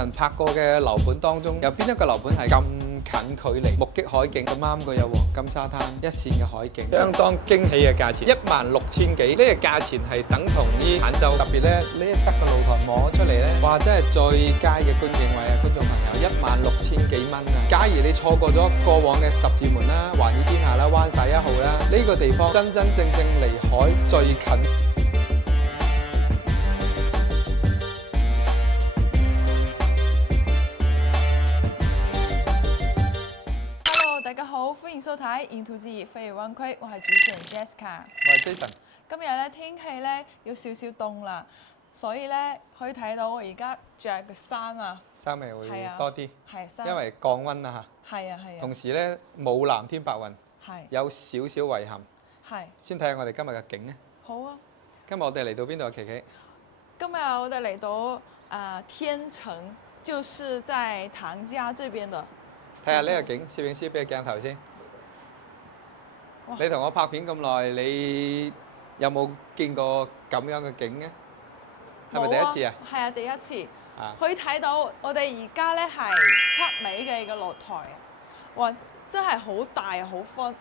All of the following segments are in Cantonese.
Jason 拍過嘅樓盤當中，有邊一個樓盤係咁近距離目擊海景？咁啱佢有黃金沙灘一線嘅海景，相當驚喜嘅價錢，16000幾。呢個價錢係等同於晏晝，特別咧呢一側嘅露台望出嚟咧，哇！真係最佳嘅觀景位啊！觀眾朋友，16000幾蚊啊！假如你錯過咗過往嘅十字門啦、環宇天下啦、灣晒1號啦，呢個地方真正離海最近。大家好，歡迎收睇《沿途之飛灣區》，我係主持人 Jessica， 我係 Jason。今日咧天氣咧有少少凍啦，所以咧可以睇到我而家着嘅衫啊，衫味會多啲，係因為降溫啦嚇。係啊。同時咧冇藍天白雲，有少少遺憾。係。先睇下我哋今日嘅景啊。好啊。今日我哋嚟到邊度啊，琪琪？今日我哋嚟到天成，就是在唐家這邊的。睇下呢個景，攝影師俾個鏡頭先。你同我拍片咁耐，你有冇見過咁樣嘅景呢？係咪第一次啊？係啊，第一次。可以睇到我哋而家咧係7米嘅一個露台啊！哇，真係好大啊，好寬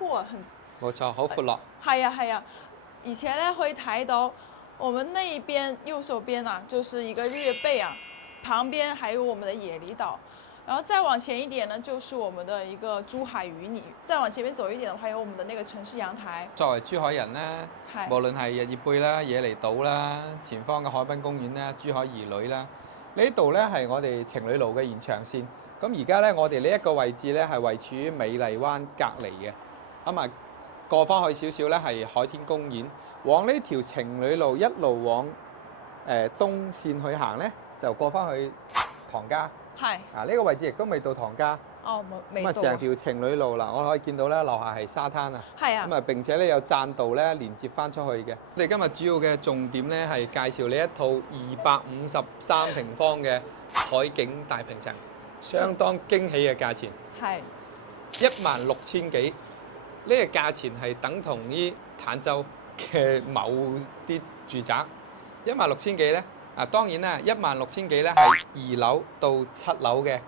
闊啊！冇錯，好闊落。係啊，而且咧可以睇到我們那一邊右手邊啊，就是一個月貝啊，旁邊還有我們的野梨島。然後再往前一點呢，就是我們的一個珠海漁女。再往前面走一點的話，還有我們的那個城市陽台。作為珠海人呢，無論係日月貝啦、野梨島啦、前方嘅海濱公園啦、珠海兒女啦，呢度呢係我哋情侶路嘅延長線。咁而家呢，我哋呢一個位置呢係位處於美麗灣隔離嘅。咁啊，過翻去少少呢係海天公園。往呢條情侶路一路往東線去行呢，就過翻去唐家。係呢個位置亦都未到唐家。哦，未到。咁啊，成條情侶路啦，我可以見到咧，樓下係沙灘啊。係啊。咁啊，並且咧有棧道咧連接翻出去嘅。我哋今日主要嘅重點咧係介紹呢一套253平方嘅海景大平層，相當驚喜嘅價錢。係。16000幾。呢個價錢係等同於坦洲嘅某啲住宅。16000幾咧。當然啦，16000幾咧係2樓到7樓嘅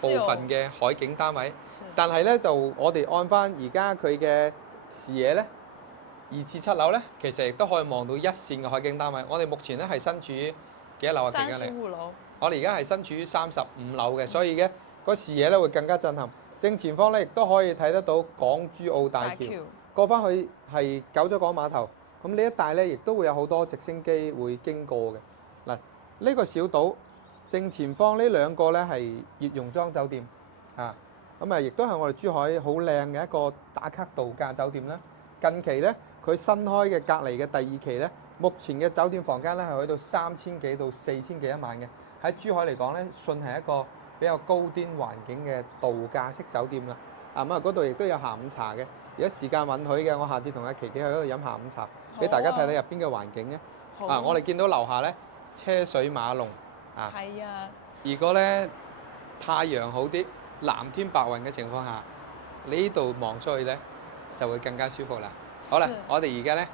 部分嘅海景單位，但係咧就我哋按翻而家佢嘅視野咧，2至7樓咧其實亦都可以望到一線嘅海景單位。我哋目前咧係身處於幾多樓啊？期間你？35樓。我哋而家係身處於35樓嘅，所以嘅個視野咧會更加震撼。正前方咧亦都可以睇得到港珠澳大橋，過翻去係九咗港碼頭。咁呢一帶咧，亦都會有好多直升機會經過嘅。嗱，呢個小島正前方呢兩個咧係悅榕莊酒店咁啊，亦都係我哋珠海好靚嘅一個打卡度假酒店啦。近期咧，佢新開嘅隔離嘅第2期咧，目前嘅酒店房間咧係去到3000幾到4000幾一晚嘅。喺珠海嚟講咧，算係一個比較高端環境嘅度假式酒店啦。咁啊，嗰度亦都有下午茶嘅。如果時間允許嘅，我下次同阿琪琪去嗰度飲下午茶，俾大家睇睇入邊嘅環境咧。我哋見到樓下咧車水馬龍係啊。如果咧太陽好啲、藍天白雲嘅情況下，呢度望出去咧就會更加舒服啦。好啦，我哋而家咧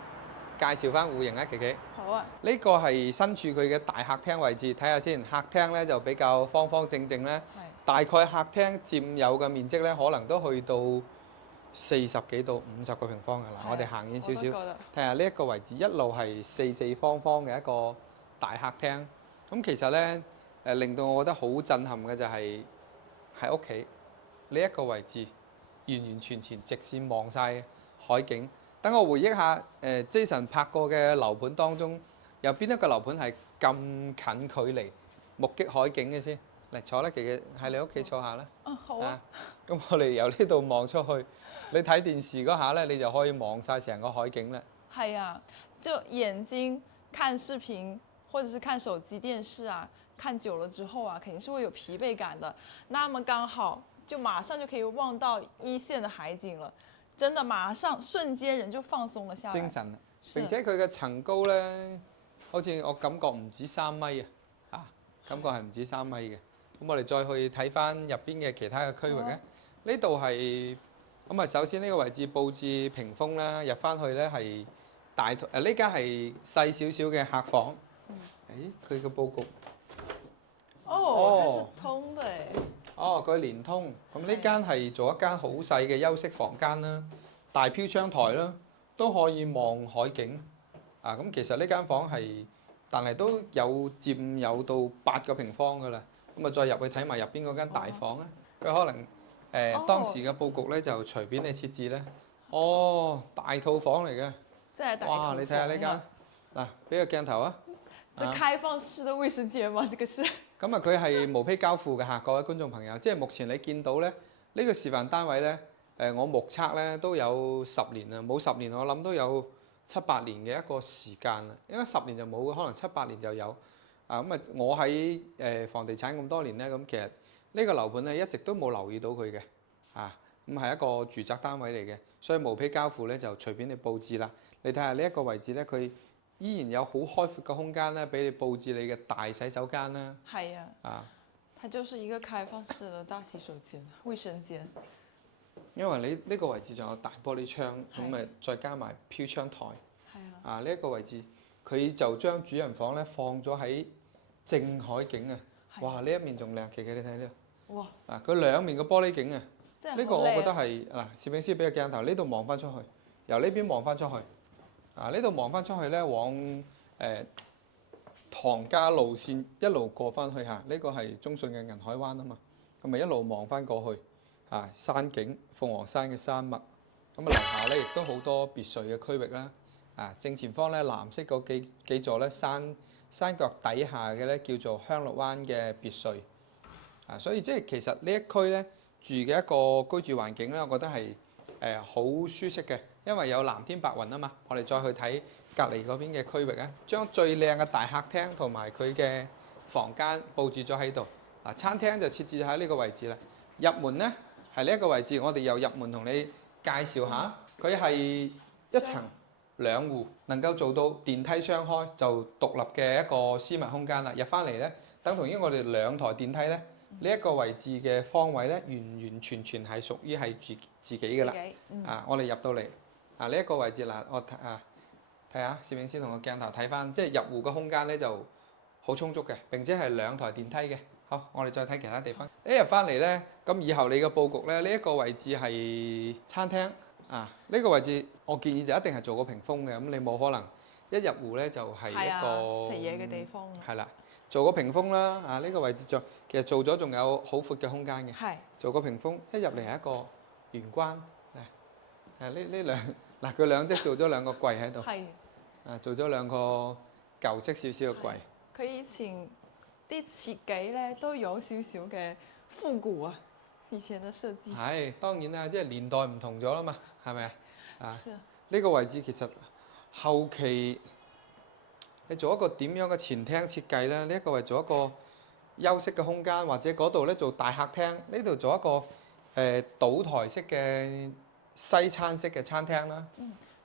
介紹翻戶型啊，琪琪。好啊。呢個係身處佢嘅大客廳位置，睇下先。客廳咧就比較方方正正咧，大概客廳佔有嘅面積咧可能都去到40幾到50個平方㗎啦。我哋行遠少少，睇下呢一個位置一路係四方方嘅一個大客廳。咁其實咧令到我覺得好震撼嘅就係喺屋企呢一個位置，完全直線望晒海景。等我回憶下Jason 拍過嘅樓盤當中，有邊一個樓盤係咁近距離目擊海景嘅先？嚟坐啦，琪琪喺你屋企坐下啦。好啊。咁我哋由呢度望出去，你睇電視嗰下咧，你就可以望晒成個海景啦。係啊，就眼睛看視頻或者是看手機電視啊，看久了之後啊，肯定是會有疲憊感的。那麼剛好就馬上就可以望到一線的海景了，真的馬上瞬間人就放鬆了下來。精神。並且佢嘅層高咧，好似我感覺唔止3米啊，感覺係唔止3米嘅。咁我哋再去睇翻入邊嘅其他嘅區域咧，呢度係咁啊。首先呢個位置佈置屏風啦，入翻去咧係大呢間係細少少嘅客房。佢嘅佈局它是通的誒。哦，佢連通。咁呢間係做一間好細嘅休息房間啦，大飄窗台啦，都可以望海景。啊，咁其實呢間房係，但係都佔有到8個平方㗎啦。咁啊，再入去睇埋入邊嗰間大房咧，佢可能當時嘅佈局咧就隨便你設置咧。哦，大套房嚟嘅。真係大套房。哇！你睇下呢間，嗱，俾個鏡頭啊。這開放式的衛生間嗎？這個是。咁啊，佢係無坯交付嘅嚇，各位觀眾朋友，即係目前你見到咧，呢個示範單位咧，我目測咧都有10年啦，冇10年我諗都有7、8年嘅一個時間啦，應該10年就冇嘅，可能7、8年就有。啊，咁啊，我喺房地產咁多年咧，咁其實呢個樓盤咧一直都冇留意到佢嘅，啊，咁係一個住宅單位嚟嘅，所以無坯交付咧就隨便你佈置啦。你睇下呢一個位置咧，佢依然有好開闊嘅空間咧，俾你佈置你嘅大洗手間啦。係啊。啊。它就是一個開放式的大洗手間、衛生間。因為你呢個位置仲有大玻璃窗，咁咪再加埋飄窗台。係啊。啊，呢一個位置，佢就將主人房咧放咗喺正海景啊！哇，呢一面仲靚，琪琪你睇呢度。哇！啊，佢兩面嘅玻璃景啊，呢個我覺得係嗱，攝影師俾個鏡頭，呢度望翻出去，由呢邊望翻出去。啊，呢度望翻出去咧，往唐家路線一路過翻去嚇，呢個係中信嘅銀海灣啊嘛，咁咪一路望翻過去，啊山景鳳凰山嘅山脈，咁啊樓下咧亦都好多別墅嘅區域啦，啊正前方咧藍色嗰幾座咧山腳底下嘅咧叫做香綠灣嘅別墅，啊所以即係其實呢一區咧住嘅一個居住環境咧，我覺得係好舒適嘅，因為有藍天白雲啊嘛，我哋再去睇隔離嗰邊嘅區域啊，將最靚嘅大客廳同埋佢嘅房間佈置咗喺度。嗱，餐廳就設置喺呢個位置啦。入門呢係呢一個位置，我哋由入門同你介紹下，佢係一層2戶，能夠做到電梯雙開，就獨立嘅一個私密空間啦。入翻嚟呢，等同於我哋2台電梯呢，呢一個位置嘅方位呢，完全係屬於係自己嘅啦。啊，我哋入到嚟啊呢一個位置嗱，我睇下攝影師同個鏡頭睇翻，即係入戶嘅空間咧就好充足嘅，並且係2台電梯嘅。好，我哋再睇其他地方。一入翻嚟咧，咁以後你嘅佈局咧，呢一個位置係餐廳啊。呢個位置我建議就一定係做個屏風嘅，咁你冇可能一入戶咧就係一個食嘢嘅地方。係啦，做個屏風啦。啊，呢個位置其實做咗仲有好闊嘅空間嘅。係。做個屏風，一入嚟係一個玄關。呢兩嗱佢兩隻做咗2個櫃喺度。係。啊，做咗2個舊式少少嘅櫃。佢以前啲設計咧都有少少嘅復古啊，以前嘅設計。係，當然啦，即係年代唔同咗啦嘛，係咪啊？呢個位置其實後期你做一個點樣嘅前廳設計咧？呢一個係做一個休息嘅空間，或者嗰度咧做大客廳，呢度做一個島台式嘅西餐式嘅餐廳啦。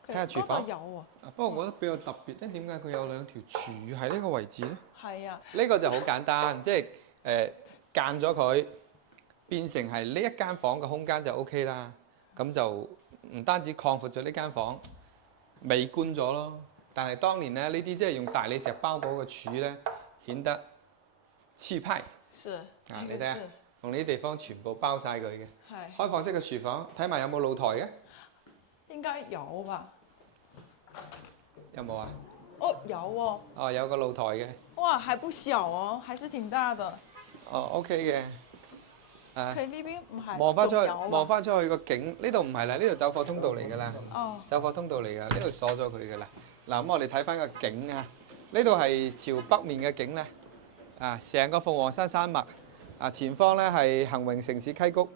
睇下廚房。有啊。不過我覺得比較特別咧，點解佢有2條柱喺呢個位置咧？係啊。呢個就好簡單，即係間咗佢變成係呢一間房嘅空間就 OK 啦。咁就唔單止擴闊咗呢間房，美觀咗咯。但係當年咧，呢啲即係用大理石包裹嘅柱咧，顯得氣派。是。啊，你睇下，用呢啲地方全部包晒佢嘅。係。開放式嘅廚房，睇埋有冇露台嘅？應該有吧。有冇啊？哦，有哦。哦，有個露台嘅。哇，還不小哦，還是挺大的。哦 ，OK 嘅。佢呢邊唔係。望翻出去個景，呢度唔係啦，呢度走火通道嚟㗎啦。哦。走火通道嚟㗎，呢度鎖咗佢㗎啦。嗱，咁我哋睇翻個景啊，呢度係朝北面嘅景咧。啊，成個鳳凰山山脈。啊，前方咧係恒榮城市溪谷。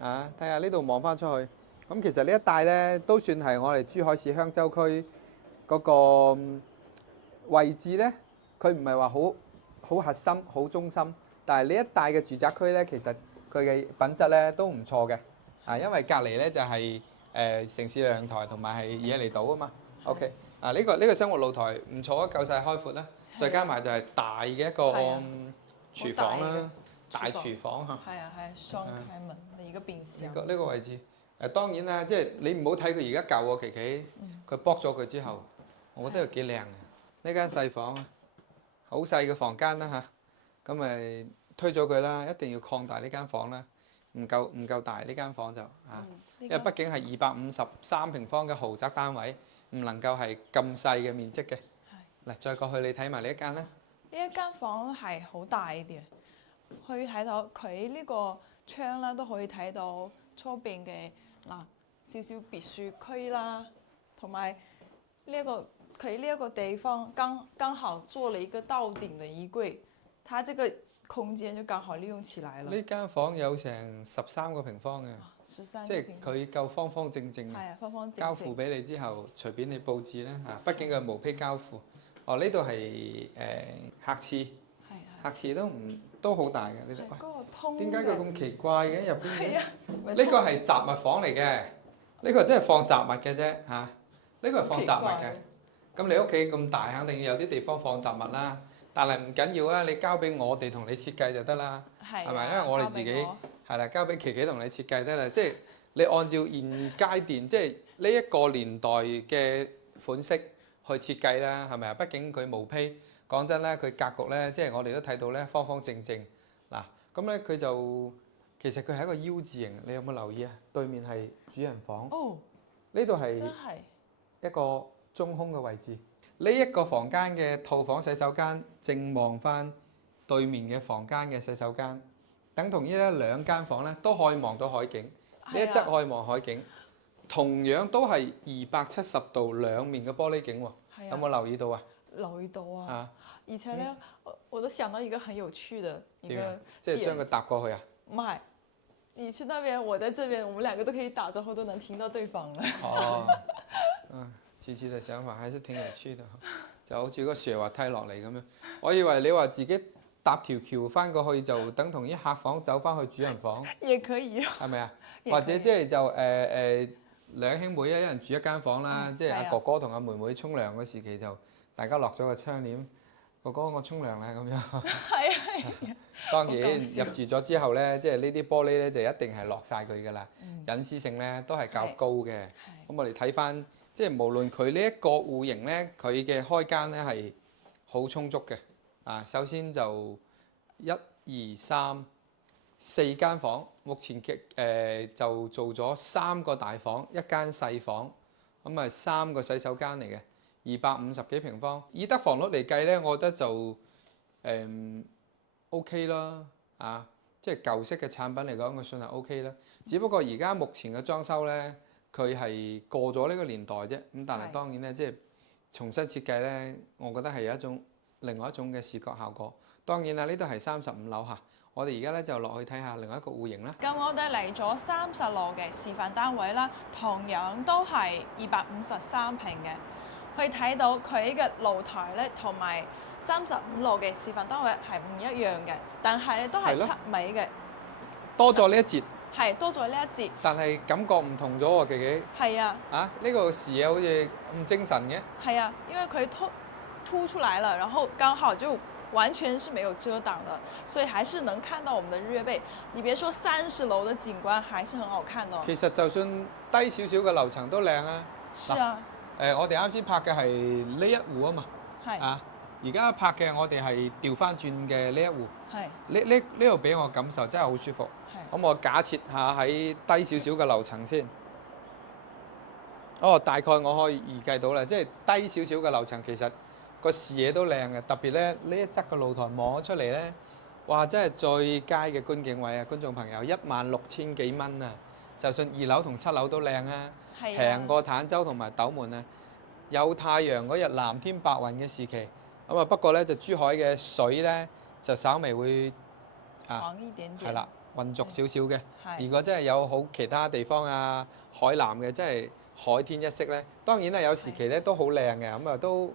啊，睇下呢度望翻出去。咁其實呢一帶咧都算係我哋珠海市香洲區嗰個位置咧，佢唔係話好核心、好中心，但係呢一帶嘅住宅區咧，其實佢嘅品質咧都唔錯嘅。啊，因為隔離咧就係城市陽台同埋係野梨島啊嘛。OK， 啊呢個生活露台唔錯啊，夠晒開闊啦。再加埋就係大嘅一個廚房啦，大廚房嚇。係啊係，雙開門嘅一個冰箱。呢個位置。當然啦，即係你唔好睇佢而家舊喎，琪琪，佢剝咗佢之後，我覺得又幾靚嘅。呢間細房啊，好細嘅房間啦嚇，咁咪推咗佢啦，一定要擴大呢間房啦，唔夠大呢間房就因為畢竟係253平方嘅豪宅單位，唔能夠係咁細嘅面積嘅。嚟，再過去你睇埋呢一間啦。呢一間房係好大啲，可以睇到佢呢個窗啦，都可以睇到出邊嘅少少別墅區啦，同埋佢呢一個地方剛好做了一個到頂嘅衣櫃，它這個空間就剛好利用起來了。呢間房有成13個平方嘅， 13即係佢夠方方正正嘅。係啊，方方正正。交付俾你之後，隨便你佈置啦嚇，畢竟佢係無坯交付。哦，呢度係客廁，客廁都好大嘅呢度。嗰個通點解佢咁奇怪嘅入邊嘅？呢呢個係雜物房嚟嘅，呢個真係放雜物嘅啫嚇。呢個係放雜物嘅。咁你屋企咁大，肯定要有啲地方放雜物啦。但係唔緊要啊，你交俾我哋同你設計就得啦，係咪？因為我哋自己係啦，交俾琪琪同你設計得啦。即係你按照現階段，即係呢一個年代嘅款式去設計啦，係咪啊？畢竟佢無坯，講真咧，佢格局咧，即係我哋都睇到咧，方方正正嗱。咁咧佢就其實佢係一個 U 字形，你有冇留意啊？對面係主人房，呢度係一個中空嘅位置。呢一個房間嘅套房洗手間正望翻對面嘅房間嘅洗手間，等同於咧兩間房咧都可以望到海景。呢一側可以望海景，同樣都係270度兩面嘅玻璃景喎。有冇留意到啊？留意到啊！而且咧，我都想到一個很有趣的一個，即係將佢搭過去啊？唔係，你去那邊，我在這邊，我們兩個都可以打招呼，都能聽到對方了。哦，次次嘅想法還是挺有趣的，就好似個斜滑梯落嚟咁樣。我以為你話自己搭條橋翻過去就等同於客房走翻去主人房，也可以啊，係咪啊？或者即係就兩兄妹一人住一間房啦，即係阿哥哥同阿妹妹沖涼嗰時期就大家落咗個窗簾，哥哥我沖涼啦咁樣。係啊。當然入住咗之後咧，即係呢啲玻璃咧就一定係落晒佢㗎啦，隱私性咧都係較高嘅。咁我哋睇翻，即係無論佢呢一個戶型咧，佢嘅開間咧係好充足嘅。首先就1、2、3、4間房，目前嘅就做咗3個大房，一間細房，咁啊3個洗手間嚟嘅，250幾平方。以得房率嚟計咧，我覺得就OK 啦，即係舊式嘅產品嚟講，佢算係 OK 啦。只不過而家目前嘅裝修咧，佢係過咗呢個年代啫。咁但係當然咧，即係重新設計咧，我覺得係有另外一種嘅視覺效果。當然啦，呢度係35樓嚇。我哋而家咧就落去睇下另外一個戶型啦。咁我哋嚟咗30樓嘅示範單位啦，同樣都係253平嘅。可以睇到佢嘅露台咧，同埋35樓嘅示範單位係唔一樣嘅，但係咧都係7米嘅。多咗呢一截。係多咗呢一截。但係感覺唔同咗喎，琪琪。係啊。呢個視野好似咁精神嘅。係啊，因為佢凸出來了，然後剛好就完全是沒有遮擋的，所以還是能看到我們的日月貝。你別說30樓的景觀，還是很好看的。其實就算低少少嘅樓層都靚啊。是啊。我哋啱先拍嘅係呢一戶啊嘛。係。而家拍嘅我哋係調翻轉嘅呢一戶。係。呢度俾我感受真係好舒服。係。咁我假設下喺低少少嘅樓層先。大概我可以預計到啦，即係低少少嘅樓層其實個視野都靚嘅，特別咧呢一側嘅露台望咗出嚟咧，哇！真係最佳嘅觀景位啊！觀眾朋友，16000幾蚊啊！就算2樓同7樓都靚啊，平過坦洲同埋斗門啊！有太陽嗰日藍天白雲嘅時期，咁啊不過咧就珠海嘅水咧就稍微會黃一點點，係啦，混濁少少嘅。如果真係有好其他地方啊，海南嘅真係海天一色咧，當然啦有時期咧都好靚嘅，咁啊都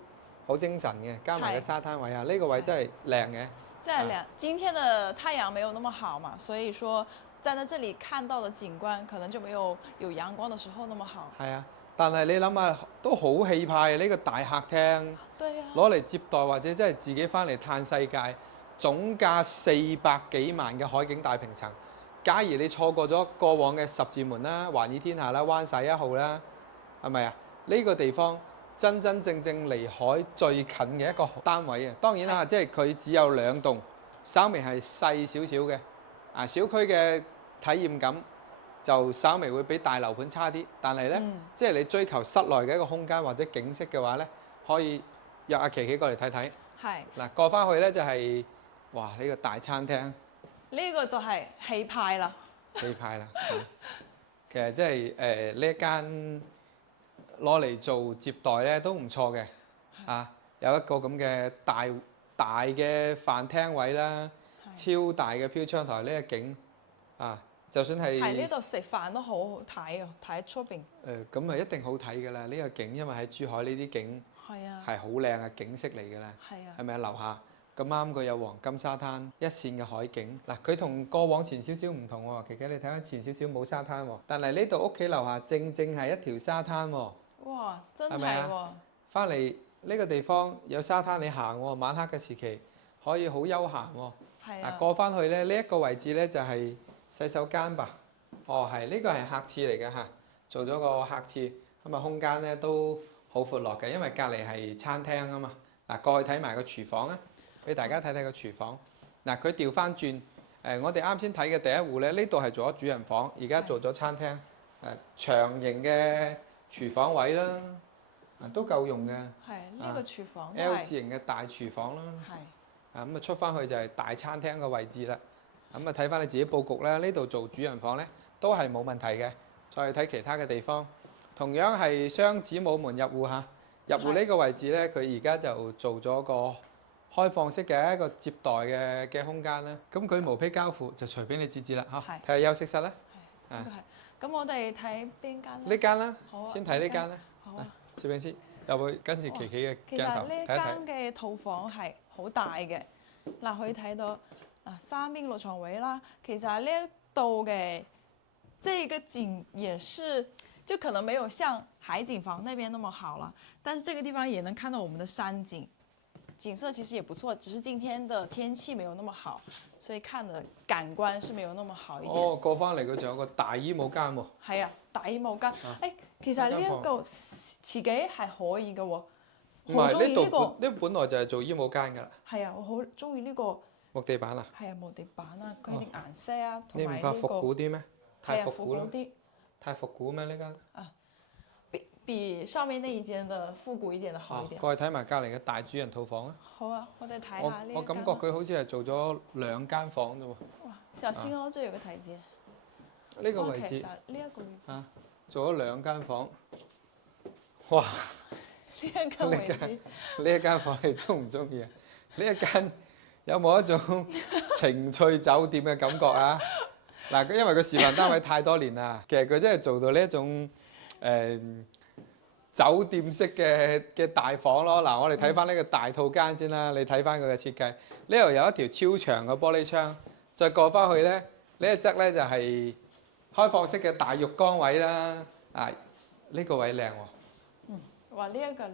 好精神嘅，加埋個沙灘位啊，呢個位真係靚嘅。真係靚。今天的太陽沒有那麼好嘛，所以說站在這裡看到的景觀可能就沒有陽光的時候那麼好。係啊，但係你諗下都好氣派呢個大客廳，攞嚟接待或者真係自己翻嚟嘆世界，總價400幾萬嘅海景大平層。假如你錯過咗過往嘅十字門啦、環宇天下啦、灣仔1號啦，係咪啊？呢個地方真正離海最近嘅一個單位啊！當然啦，即係佢只有2棟，稍微係細少少嘅。小區嘅體驗感就稍微會比大樓盤差啲，但係咧，即係你追求室內嘅一個空間或者景色嘅話咧，可以約阿琪琪過嚟睇睇。係。嗱，過翻去咧就係、哇呢個大餐廳，呢個就係氣派啦。氣派啦。其實即係呢一間攞嚟做接待咧都唔錯嘅。有一個咁嘅大嘅飯廳位啦，超大嘅飄窗台，呢個景就算係喺呢度食飯都好好睇啊！睇出邊。咁一定好睇㗎啦！呢個景因為喺珠海呢啲景係好靚嘅景色嚟㗎啦。係咪啊？樓下咁啱佢有黃金沙灘一線嘅海景。嗱，佢同過往前少少唔同喎。琪琪你睇下前少少冇沙灘喎，但係呢度屋企樓下正係一條沙灘喎。哇！真係咪係喎。翻嚟呢個地方有沙灘你行喎，晚黑嘅時期可以好悠閒喎。係啊。過翻去咧，呢一個位置咧就係洗手間吧。係呢個係客廁嚟嘅嚇，做咗個客廁，咁啊空間咧都好闊落嘅，因為隔離係餐廳啊嘛。過去睇埋個廚房啊，俾大家睇睇個廚房。佢調翻轉，我哋啱先睇嘅第一戶咧，呢度係做咗主人房，而家做咗餐廳。長形嘅廚房位啦，都夠用嘅。係呢個廚房都係 L 字形嘅大廚房啦。係。咁出翻去就係大餐廳嘅位置啦。睇翻你自己佈局啦，呢度做主人房咧都係冇問題嘅。再睇其他嘅地方，同樣係雙子母門入戶嚇。入戶呢個位置咧，佢而家就做咗個開放式嘅一個接待嘅空間啦。咁佢無坯交付就隨便你設置啦。睇下休息室啦。咁我哋睇邊間咧？呢間啦，好先睇呢間啦。好啊。攝影師入去跟住琪琪嘅鏡頭睇一睇。其實呢間嘅套房係好大嘅。可以睇到三邊落床位啦。其實呢一度嘅這個景也是，就可能沒有像海景房那邊那麼好了，但是這個地方也能看到我們的山景，景色其實也不錯，只是今天的天氣沒有那麼好，所以看的感官是沒有那麼好一點。過翻嚟佢仲有個大衣帽間喎。係啊，大衣帽間。其實呢一個設計係可以嘅喎。唔係呢度本來就係做衣帽間㗎啦。係啊，我好中意呢個木地板啊。係啊，木地板啊，佢啲顏色啊，同你唔怕復古啲咩？太復古啦。太復古咩呢間？比上面那一間的復古一點的好一點。過去睇埋隔離嘅大主人套房啊。好啊，我哋睇下呢間。我感覺佢好似係做咗2間房啫喎。哇，小心哦，這有個台階。呢個位置。呢一個位置。做咗2間房。哇！呢一間位置。呢一間房你中唔中意啊？呢一間有冇一種情趣酒店嘅感覺啊？因為佢示範單位太多年啦，其實佢真係做到呢一種酒店式嘅大房咯。我哋睇翻呢個大套間先啦，你睇翻佢嘅設計，呢度有一條超長嘅玻璃窗，再過翻去咧，呢一側咧就係開放式嘅大浴缸位啦。呢個位靚喎。哇！呢一個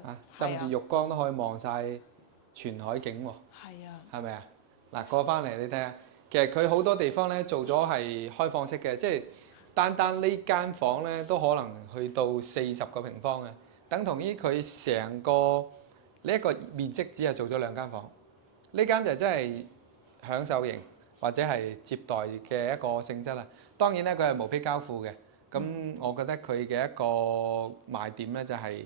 浸住浴缸都可以望晒全海景喎。係啊。係咪啊？過翻嚟你睇下。其實佢好多地方咧做咗係開放式嘅，即係單呢間房咧都可能去到40個平方嘅，等同於佢成個呢一個面積只係做咗2間房。呢間就真係享受型或者係接待嘅一個性質啦。當然咧佢係無坯交付嘅，咁我覺得佢嘅一個賣點咧就係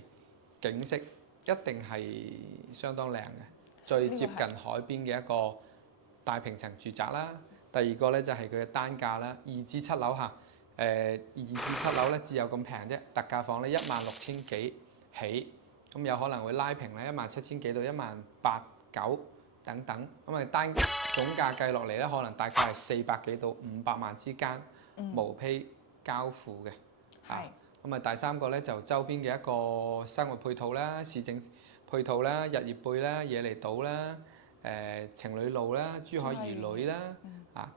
景色一定係相當靚嘅，最接近海邊嘅一個大平層住宅啦。第二個咧就係佢嘅單價啦，2至7樓嚇，2至7樓咧只有咁平啫，特價房咧16000幾起，咁有可能會拉平咧17000幾到18900等等，咁單總價計落嚟咧，可能大概係400幾到500萬之間，無坯交付嘅。咁第三個咧就周邊嘅一個生活配套啦、市政配套啦、日月貝啦、野梨島啦。情侶路啦、珠海漁女啦，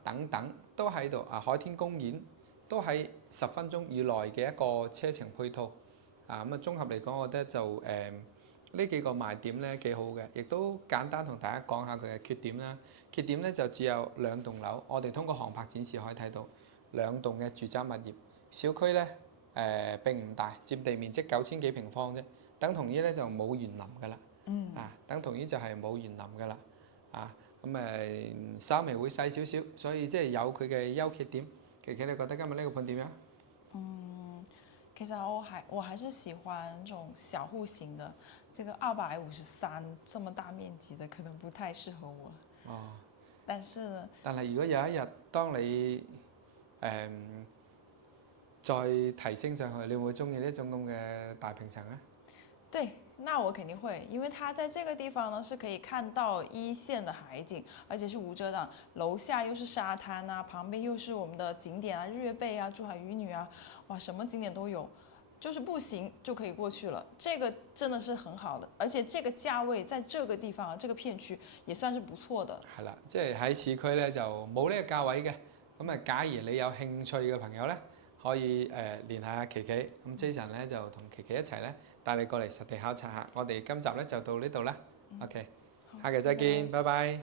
等等都喺度。海天公園都喺10分鐘以內嘅一個車程配套。綜合嚟講，我覺得就呢幾個賣點咧幾好嘅，亦都簡單同大家講下佢嘅缺點啦。缺點咧就只有2棟樓，我哋通過航拍展示可以睇到2棟嘅住宅物業。小區咧並唔大，佔地面積9000幾平方啫，等同於咧就冇園林㗎啦。等同於就係冇園林㗎啦。咁稍微會細少少，所以即係有佢嘅優缺點。琪琪，你覺得今日呢個盤點樣？其實我還是喜歡這種小戶型的，這個253這麼大面積的可能不太適合我。哦。但係如果有一日當你再提升上去，你會唔會中意呢種咁嘅大平層啊？對，那我肯定會，因為它在這個地方呢是可以看到一線的海景，而且是無遮擋，樓下又是沙灘啊，旁邊又是我們的景點啊，日月貝啊，珠海漁女啊，哇，什麼景點都有，就是步行就可以過去了，這個真的是很好的，而且這個價位在這個地方啊，這個片區也算是不錯的。係啦，即係喺市區咧就冇呢個價位嘅，咁假如你有興趣嘅朋友咧，可以聯繫下琪琪，咁 Jason 咧就同琪琪一齊咧帶你過嚟實地考察下。我哋今集咧就到呢度啦，OK，下期再見，拜拜。